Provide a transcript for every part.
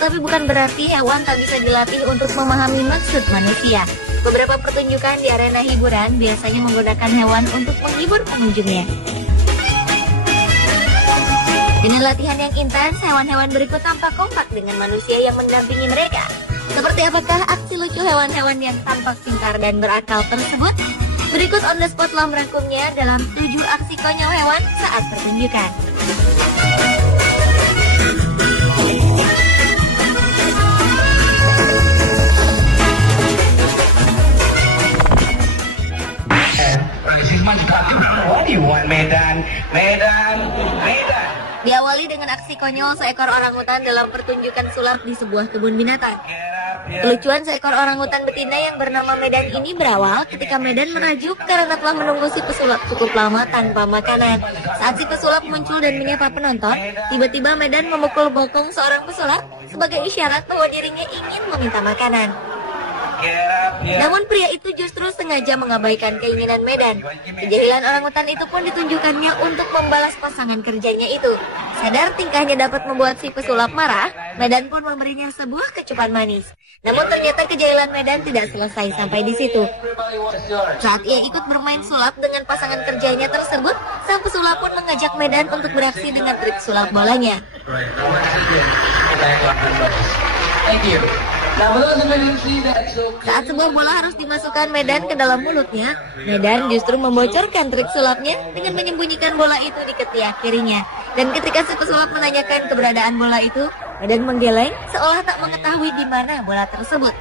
Tetapi bukan berarti hewan tak bisa dilatih untuk memahami maksud manusia. Beberapa pertunjukan di arena hiburan biasanya menggunakan hewan untuk menghibur pengunjungnya. Dengan latihan yang intens, hewan-hewan berikut tampak kompak dengan manusia yang mendampingi mereka. Seperti apakah aksi lucu hewan-hewan yang tampak pintar dan berakal tersebut? Berikut on the spot telah merangkumnya dalam 7 aksi konyol hewan saat pertunjukan. Diawali dengan aksi konyol seekor orangutan dalam pertunjukan sulap di sebuah kebun binatang. Kelucuan seekor orangutan betina yang bernama Medan ini berawal ketika Medan merajuk karena telah menunggu si pesulap cukup lama tanpa makanan. Saat si pesulap muncul dan menyapa penonton, tiba-tiba Medan memukul bokong seorang pesulap sebagai isyarat bahwa dirinya ingin meminta makanan. Namun pria itu justru sengaja mengabaikan keinginan Medan. Kejahilan orangutan itu pun ditunjukkannya untuk membalas pasangan kerjanya itu. Sadar tingkahnya dapat membuat si pesulap marah, Medan pun memberinya sebuah kecupan manis. Namun ternyata kejahilan Medan tidak selesai sampai di situ. Saat ia ikut bermain sulap dengan pasangan kerjanya tersebut, sang pesulap pun mengajak Medan untuk beraksi dengan trik sulap bolanya. Saat sebuah bola harus dimasukkan Medan ke dalam mulutnya, Medan justru membocorkan trik sulapnya dengan menyembunyikan bola itu di ketiak kirinya. Dan ketika si pesulap menanyakan keberadaan bola itu, Medan menggeleng seolah tak mengetahui di mana bola tersebut.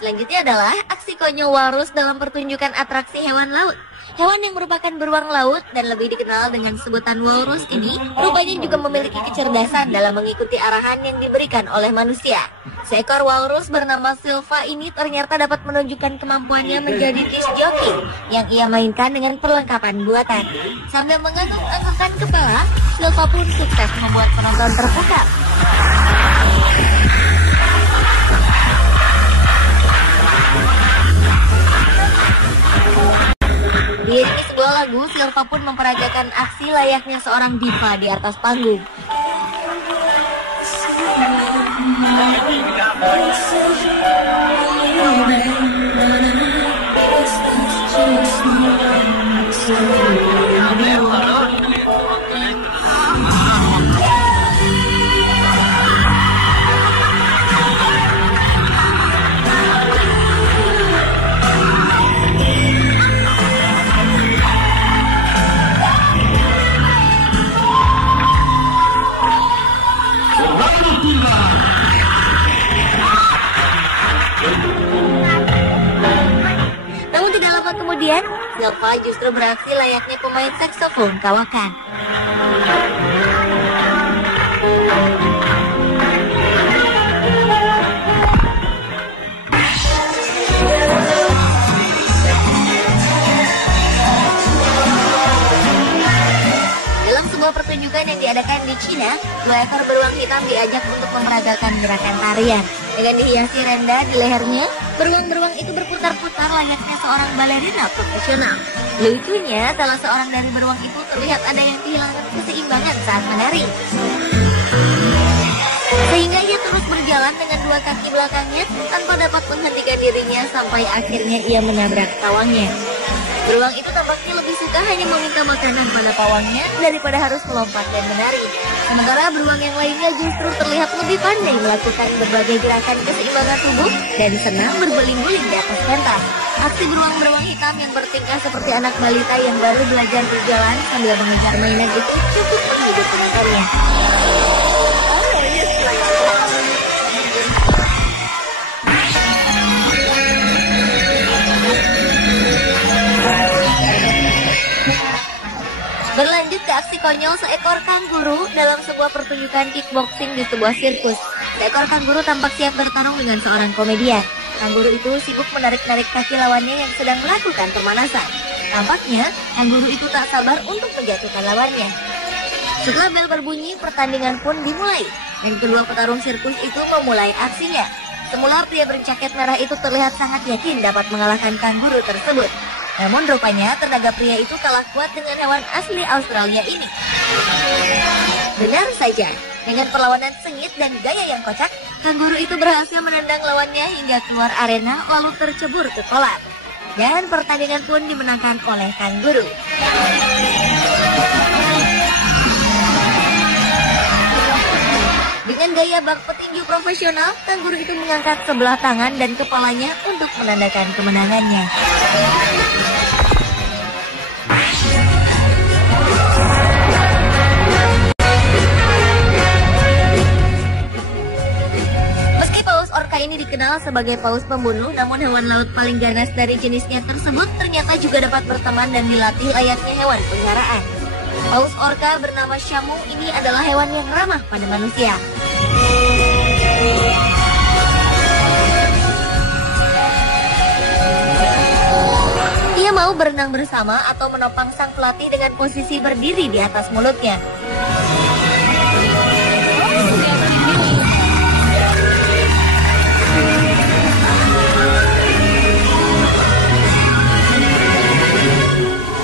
Selanjutnya adalah aksi konyol walrus dalam pertunjukan atraksi hewan laut. Hewan yang merupakan beruang laut dan lebih dikenal dengan sebutan walrus ini rupanya juga memiliki kecerdasan dalam mengikuti arahan yang diberikan oleh manusia. Seekor walrus bernama Silva ini ternyata dapat menunjukkan kemampuannya menjadi disc jockey yang ia mainkan dengan perlengkapan buatan. Sambil mengangguk-anggukkan kepala, Silva pun sukses membuat penonton terpukau. Diiringi sebuah lagu, Silva pun memperagakan aksi layaknya seorang diva di atas panggung. Namun tidak lama kemudian, Silva justru beraksi layaknya pemain saksofon kawakan. Pertunjukan yang diadakan di Cina, 2 ekor beruang hitam diajak untuk memperagakan gerakan tarian. Dengan dihiasi renda di lehernya, beruang-beruang itu berputar-putar layaknya seorang balerina profesional. Lucunya, salah seorang dari beruang itu terlihat ada yang kehilangan keseimbangan saat menari. Sehingga ia terus berjalan dengan 2 kaki belakangnya tanpa dapat menghentikan dirinya sampai akhirnya ia menabrak pawangnya. Beruang itu tampaknya lebih suka hanya meminta makanan pada pawangnya daripada harus melompat dan menari. Sementara beruang yang lainnya justru terlihat lebih pandai melakukan berbagai gerakan keseimbangan tubuh dan senang berguling-guling di atas pentas. Aksi beruang-beruang hitam yang bertingkah seperti anak balita yang baru belajar berjalan sambil mengejar mainan itu cukup menghibur penontonnya. Berlanjut ke aksi konyol seekor kanguru dalam sebuah pertunjukan kickboxing di sebuah sirkus. Seekor kanguru tampak siap bertarung dengan seorang komedian. Kanguru itu sibuk menarik-narik kaki lawannya yang sedang melakukan pemanasan. Tampaknya, kanguru itu tak sabar untuk menjatuhkan lawannya. Setelah bel berbunyi, pertandingan pun dimulai dan kedua petarung sirkus itu memulai aksinya. Semula pria berjaket merah itu terlihat sangat yakin dapat mengalahkan kanguru tersebut. Namun rupanya tenaga pria itu kalah kuat dengan hewan asli Australia ini. Benar saja, dengan perlawanan sengit dan gaya yang kocak, kanguru itu berhasil menendang lawannya hingga keluar arena lalu tercebur ke kolam. Dan pertandingan pun dimenangkan oleh kanguru. Dengan gaya bak petinju profesional, kanguru itu mengangkat sebelah tangan dan kepalanya untuk menandakan kemenangannya. Meski paus orca ini dikenal sebagai paus pembunuh, namun hewan laut paling ganas dari jenisnya tersebut ternyata juga dapat berteman dan dilatih layaknya hewan peliharaan. Paus orca bernama Shamu ini adalah hewan yang ramah pada manusia. Ia mau berenang bersama atau menopang sang pelatih dengan posisi berdiri di atas mulutnya.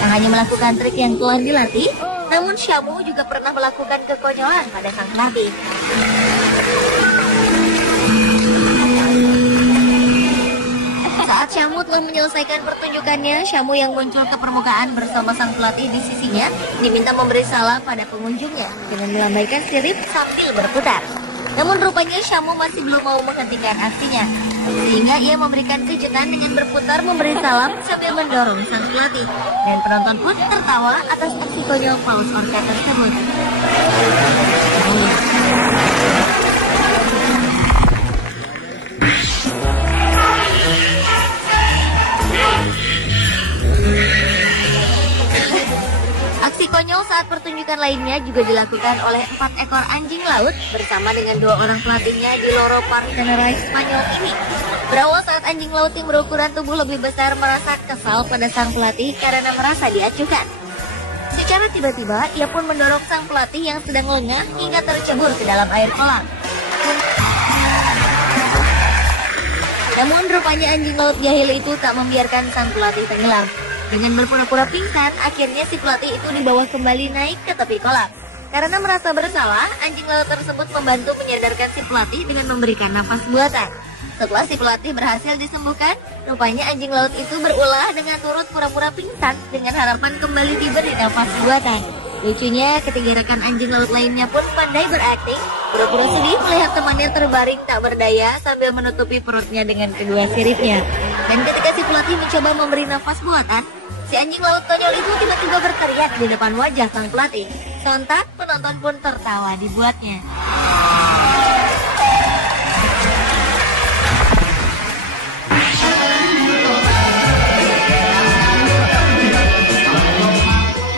Tak hanya melakukan trik yang telah dilatih, namun Shamu juga pernah melakukan kekonyolan pada sang pelatih. Saat Shamu telah menyelesaikan pertunjukannya, Shamu yang muncul ke permukaan bersama sang pelatih di sisinya diminta memberi salam pada pengunjungnya dengan melambaikan sirip sambil berputar. Namun rupanya Shamu masih belum mau menghentikan aksinya, sehingga ia memberikan kejutan dengan berputar memberi salam sambil mendorong sang pelatih. Dan penonton pun tertawa atas aksi konyol paus orca tersebut. Aksi konyol saat pertunjukan lainnya juga dilakukan oleh 4 ekor anjing laut bersama dengan 2 orang pelatihnya di Loro Park Tenerife, Spanyol ini. Berawal saat anjing laut yang berukuran tubuh lebih besar merasa kesal pada sang pelatih karena merasa diacuhkan. Secara tiba-tiba, ia pun mendorong sang pelatih yang sedang lengah hingga tercebur ke dalam air kolam. Namun rupanya anjing laut jahil itu tak membiarkan sang pelatih tenggelam. Dengan berpura-pura pingsan, akhirnya si pelatih itu dibawa kembali naik ke tepi kolam. Karena merasa bersalah, anjing laut tersebut membantu menyadarkan si pelatih dengan memberikan nafas buatan. Setelah si pelatih berhasil disembuhkan, rupanya anjing laut itu berulah dengan turut pura-pura pingsan dengan harapan kembali diberi nafas buatan. Lucunya, ketiga rekan anjing laut lainnya pun pandai berakting, pura-pura sedih melihat temannya terbaring tak berdaya sambil menutupi perutnya dengan kedua siripnya. Dan ketika si pelatih mencoba memberi nafas buatan, si anjing laut konyol itu tiba-tiba berteriak di depan wajah sang pelatih. Sontak, penonton pun tertawa dibuatnya.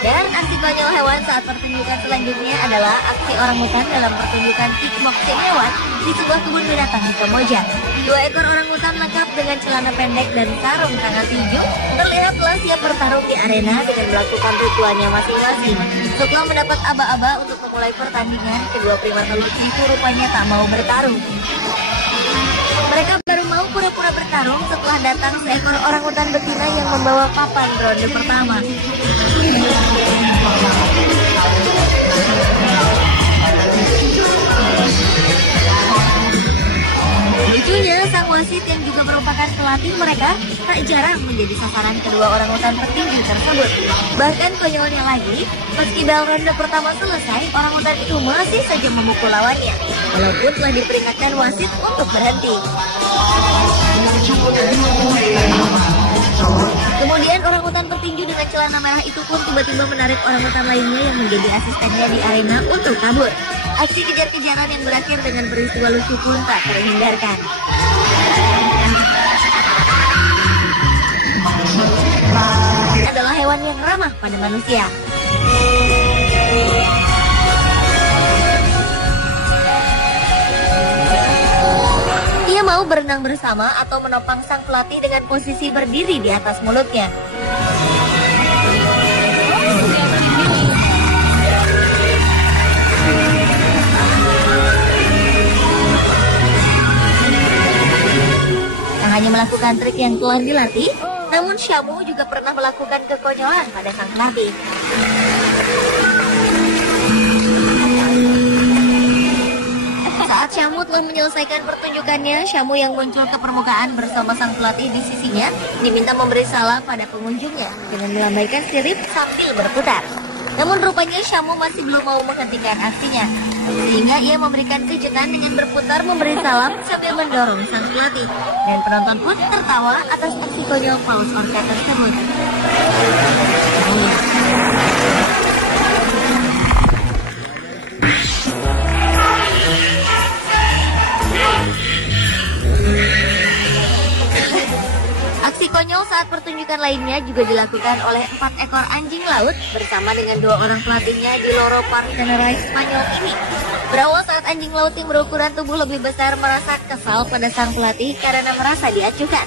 Dan aksi konyol hewan saat pertunjukan selanjutnya adalah aksi orangutan dalam pertunjukan kickboxing hewan di sebuah kebun binatang di Kamboja. 2 ekor orangutan lengkap dengan celana pendek dan sarung tangan tinju terlihat telah siap bertarung di arena dengan melakukan ritualnya masing-masing. Setelah mendapat aba-aba untuk memulai pertandingan, kedua primata lucu itu rupanya tak mau bertarung. Mereka baru mau pura-pura bertarung setelah datang seekor orangutan betina yang membawa papan ronde pertama. Lucunya, sang wasit yang juga merupakan pelatih mereka tak jarang menjadi sasaran kedua orangutan petinju tersebut. Bahkan konyolnya lagi, meski bel ronde pertama selesai, orangutan itu masih saja memukul lawannya, walaupun telah diperingatkan wasit untuk berhenti. Kemudian orangutan petinju dengan celana merah itu pun tiba-tiba menarik orangutan lainnya yang menjadi asistennya di arena untuk kabur. Aksi kejar-kejaran yang berakhir dengan peristiwa lucu pun tak terhindarkan. Adalah hewan yang ramah pada manusia. Ia mau berenang bersama atau menopang sang pelatih dengan posisi berdiri di atas mulutnya. hanya melakukan trik yang telah dilatih, namun Shamu juga pernah melakukan kekonyolan pada sang pelatih. Saat Shamu telah menyelesaikan pertunjukannya, Shamu yang muncul ke permukaan bersama sang pelatih di sisinya diminta memberi salam pada pengunjungnya dengan melambaikan sirip sambil berputar. Namun rupanya Shamu masih belum mau menghentikan aksinya, sehingga ia memberikan kejutan dengan berputar memberi salam sambil mendorong sang pelatih. Dan penonton pun tertawa atas aksi konyol paus orka tersebut. Aksi konyol saat pertunjukan lainnya juga dilakukan oleh 4 ekor anjing laut bersama dengan 2 orang pelatihnya di Loro Park Tenerife, Spanyol ini. Berawal saat anjing laut yang berukuran tubuh lebih besar merasa kesal pada sang pelatih karena merasa diacuhkan.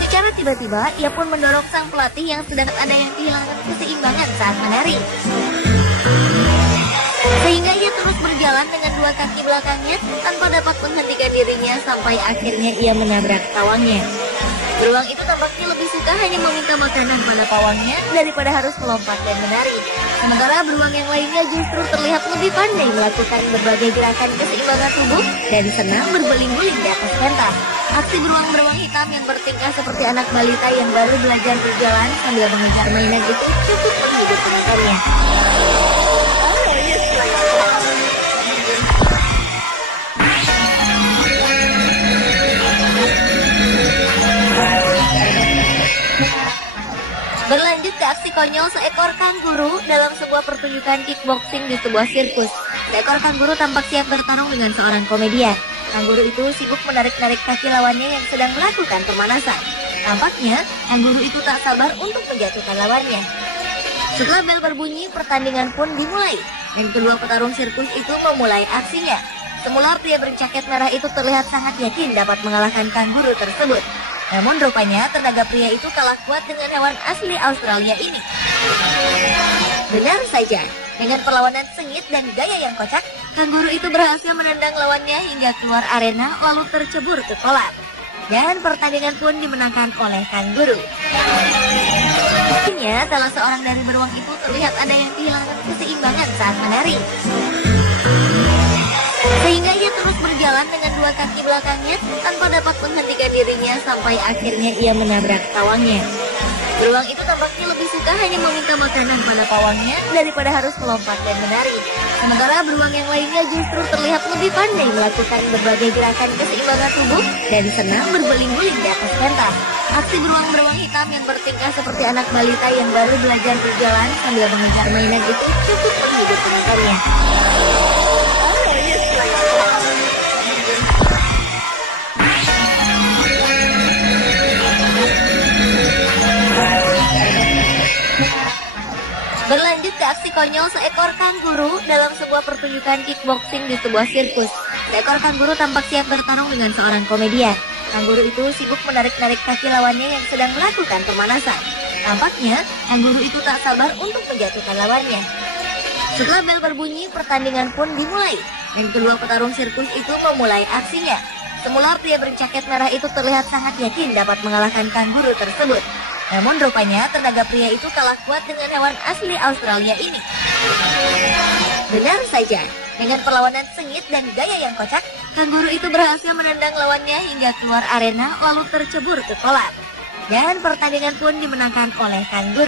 Secara tiba-tiba, ia pun mendorong sang pelatih yang sedang ada yang kehilangan keseimbangan saat menari. Sehingga ia terus berjalan dengan 2 kaki belakangnya tanpa dapat menghentikan dirinya sampai akhirnya ia menabrak pawangnya. Beruang itu tampaknya lebih suka hanya meminta makanan pada pawangnya daripada harus melompat dan menari. Sementara beruang yang lainnya justru terlihat lebih pandai melakukan berbagai gerakan keseimbangan tubuh dan senang berguling-guling di atas pentas. Aksi beruang-beruang hitam yang bertingkah seperti anak balita yang baru belajar berjalan sambil mengejar mainan itu cukup menghibur penontonnya. Berlanjut ke aksi konyol seekor kanguru dalam sebuah pertunjukan kickboxing di sebuah sirkus. Seekor kanguru tampak siap bertarung dengan seorang komedian. Kanguru itu sibuk menarik-narik kaki lawannya yang sedang melakukan pemanasan. Tampaknya, kanguru itu tak sabar untuk menjatuhkan lawannya. Setelah bel berbunyi, pertandingan pun dimulai. Dan kedua petarung sirkus itu memulai aksinya. Semula pria berjaket merah itu terlihat sangat yakin dapat mengalahkan kanguru tersebut. Namun rupanya tenaga pria itu kalah kuat dengan hewan asli Australia ini. Benar saja, dengan perlawanan sengit dan gaya yang kocak, kanguru itu berhasil menendang lawannya hingga keluar arena lalu tercebur ke kolam. Dan pertandingan pun dimenangkan oleh kanguru. Akhirnya salah seorang dari beruang itu terlihat ada yang kehilangan keseimbangan saat menari. Sehingga ia terus berjalan dengan 2 kaki belakangnya tanpa dapat menghentikan dirinya sampai akhirnya ia menabrak pawangnya. Beruang itu tampaknya lebih suka hanya meminta makanan pada pawangnya daripada harus melompat dan menari. Sementara beruang yang lainnya justru terlihat lebih pandai melakukan berbagai gerakan keseimbangan tubuh dan senang berguling-guling di atas pentas. Aksi beruang-beruang hitam yang bertingkah seperti anak balita yang baru belajar berjalan sambil mengejar mainan itu cukup menghibur penontonnya. Berlanjut ke aksi konyol seekor kanguru dalam sebuah pertunjukan kickboxing di sebuah sirkus. Seekor kanguru tampak siap bertarung dengan seorang komedian. Kanguru itu sibuk menarik-narik kaki lawannya yang sedang melakukan pemanasan. Tampaknya, kanguru itu tak sabar untuk menjatuhkan lawannya. Setelah bel berbunyi, pertandingan pun dimulai. Dan kedua petarung sirkus itu memulai aksinya. Semula pria berjaket merah itu terlihat sangat yakin dapat mengalahkan kanguru tersebut. Namun rupanya tenaga pria itu kalah kuat dengan hewan asli Australia ini. Benar saja, dengan perlawanan sengit dan gaya yang kocak, kanguru itu berhasil menendang lawannya hingga keluar arena lalu tercebur ke kolam. Dan pertandingan pun dimenangkan oleh kanguru.